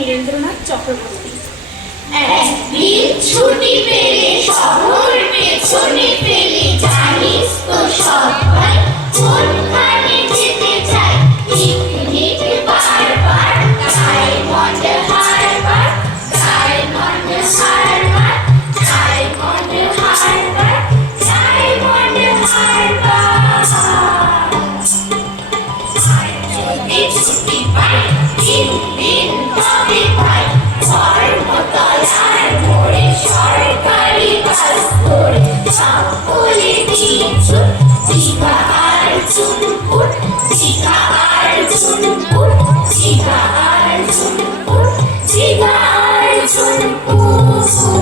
নীরেন্দ্রনাথ চক্রবর্তী। একদিন ছুটি পেলে শহর পেছনে ফেলে জানিস তো সবাই কোনখানে যেতে চাই পিকনিক বারবার diamond Harbour diamond Harbour diamond Harbour diamond Harbour যদি ছুটি পাই তিন দিন তবে ভাই ধর্মতলার মোড়ে সরকারি বাস ধরে সকলে দিয়েছ দীঘা আর্জুনপুর দীঘা আর্জুনপুর দীঘা আর্জুনপুর দীঘা আর্জুনপুর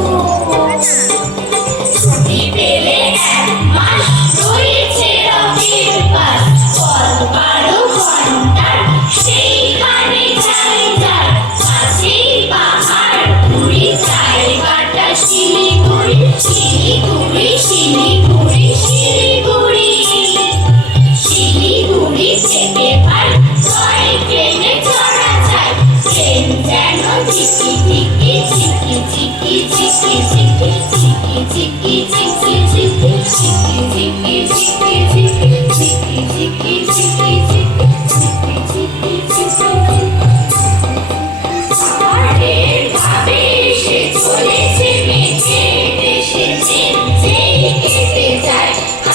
ছুটি পেলে 1 মাস রয়েছে রবির বাস 12 ঘন্টার সেইখানে যাই যাই কাছেই পাহাড় পুরী জায়গাটা শিলিগুড়ি শিলিগুড়ি শিলিগুড়ি শিলিগুড়ি শিলিগুড়ি থেকে ভাই টয় ট্রেনে চড়া যায় ট্রেন যেন ঝিকি ঝিকি ঝিকি ঝিকি ঝিকি ঝিকি ঝিকি ঝিকি ঝিকি ঝিকি ঝিকি ঝিকি ঝিকি ঝিকি ঝিকি ঝিকি ঝিকি ঝিকি পাহাড়ের ধারে এসে চলেছে মেঘে দেশে যেই কেটে যায়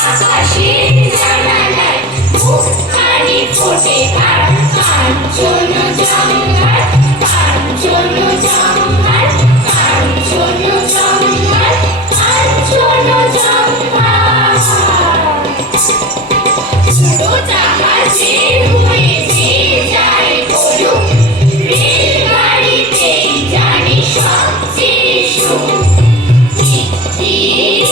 আকাশের জানালায় মুখখানি ফোটে তার কাঞ্চনজঙ্ঘার কাঞ্চনজঙ্ঘার কাঞ্চনজঙ্ঘার কাঞ্চনজঙ্ঘার উড়োজাহাজে হয়ে যে যায় বলুক রেলগাড়িতেই জানি সবচেয়ে সুখ টিক টিক